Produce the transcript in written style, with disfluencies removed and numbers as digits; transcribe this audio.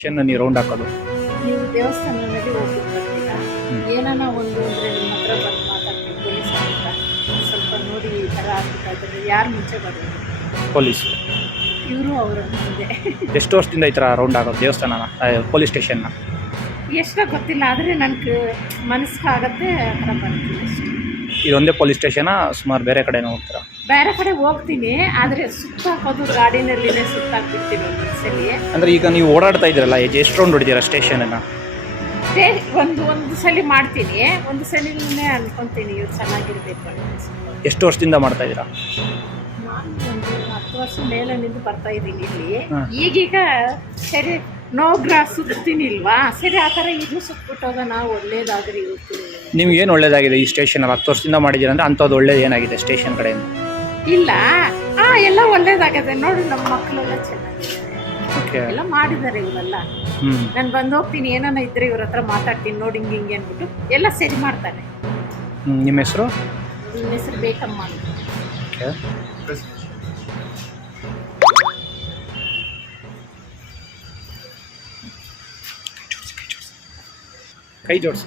ನೀವು ರೌಂಡ್ ಹಾಕೋದು? ನೀವು ದೇವಸ್ಥಾನದಲ್ಲಿ ಹೋಗ್ಬಿಟ್ಟು ಬರ್ತೀರಾ, ಏನಾನ ಒಂದು ಅಂದರೆ ನಿಮ್ಮ ಹತ್ರ ಬಂದು ಮಾತಾಡ್ತೀವಿ ಪೊಲೀಸ್ ಅಂತ, ಸ್ವಲ್ಪ ನೋಡಿ ಈ ಥರ ಆಗ್ಬೇಕಾದ್ರೆ ಯಾರು ಮುಂಚೆ ಬರೋದು? ಪೊಲೀಸು. ಇವರು ಅವರ ಮುಂದೆ. ಎಷ್ಟು ವರ್ಷದಿಂದ ಈ ಥರ ರೌಂಡ್ ಆಗೋದು ದೇವಸ್ಥಾನನ, ಪೊಲೀಸ್ ಸ್ಟೇಷನ್ನ? ಎಷ್ಟೋ ಗೊತ್ತಿಲ್ಲ, ಆದರೆ ನನಗೆ ಮನಸ್ಸಾಗತ್ತೆ ಆ ಥರ ಬರ್ತೀನಿ ಅಷ್ಟೇ. ಇದೊಂದೇ ಪೊಲೀಸ್ ಸ್ಟೇಷನ ಸುಮಾರು ಬೇರೆ ಕಡೆನೂ ಹೋಗ್ತೀರಾ? ಬೇರೆ ಕಡೆ ಹೋಗ್ತೀನಿ, ಆದರೆ ಸುತ್ತಾಕೋದು ಗಾಡಿನಲ್ಲಿನೇ ಸುತ್ತಾಕ್ಬಿಡ್ತೀನಿ ಒಂದೊಂದ್ಸಲಿ. ಅಂದರೆ ಈಗ ನೀವು ಓಡಾಡ್ತಾ ಇದ್ದೀರಲ್ಲ, ಎಷ್ಟು ರೌಂಡ್ ಹೊಡಿತೀರಾ ಸ್ಟೇಷನನ್ನು? ಒಂದು ಸಲ ಮಾಡ್ತೀನಿ, ಒಂದು ಸಲಿನೇ ಅನ್ಕೊತೀನಿ ಇವ್ರು ಚೆನ್ನಾಗಿರ್ಬೇಕು ಅಂತ. ಎಷ್ಟು ವರ್ಷದಿಂದ ಮಾಡ್ತಾ ಇದ್ದೀರಾ? ನಾನು ಒಂದು 10 ವರ್ಷ ಮೇಲಿನಿಂದ ಬರ್ತಾ ಇದ್ದೀನಿ ಇಲ್ಲಿ. ಹಾಂ. ಈಗೀಗ ಸರಿ ನೋಗ್ರ ಸುತ್ತೀನಿ ಇಲ್ವಾ, ಸರಿ ಆ ಥರ ಇದು ಸುತ್ಬಿಟ್ಟೋಗೋಣ, ಒಳ್ಳೇದಾದ್ರೆ ಇರ್ತೀನಿ. ನಿಮ್ಗೆ ಏನು ಒಳ್ಳೇದಾಗಿದೆ ಈ ಸ್ಟೇಷನಲ್ಲಿ? 10 ವರ್ಷದಿಂದ ಮಾಡಿದ್ದೀರ ಅಂದರೆ ಅಂಥದ್ದು ಒಳ್ಳೇದು ಏನಾಗಿದೆ ಸ್ಟೇಷನ್ ಕಡೆಯಿಂದ? ಇಲ್ಲ, ಎಲ್ಲ ಒಳ್ಳೇದಾಗಿದೆ ನೋಡಿ, ನಮ್ಮ ಮಕ್ಕಳೆಲ್ಲ ಚೆನ್ನಾಗಿದೆ, ಓಕೆ, ಎಲ್ಲ ಮಾಡಿದ್ದಾರೆ ಇವರೆಲ್ಲ. ನಾನು ಬಂದು ಹೋಗ್ತೀನಿ, ಏನಾನ ಇದ್ರೆ ಇವ್ರ ಹತ್ರ ಮಾತಾಡ್ತೀನಿ, ನೋಡಿ ಹಿಂಗೆ ಅಂದ್ಬಿಟ್ಟು ಎಲ್ಲ ಸರಿ ಮಾಡ್ತಾನೆ. ನಿಮ್ಮ ಹೆಸರು? ನನ್ನ ಹೆಸರು ಬೇಕಮ್ಮ ಅಂತ. ಓಕೆ, ಕೈ ಜೋಡಿಸಿ.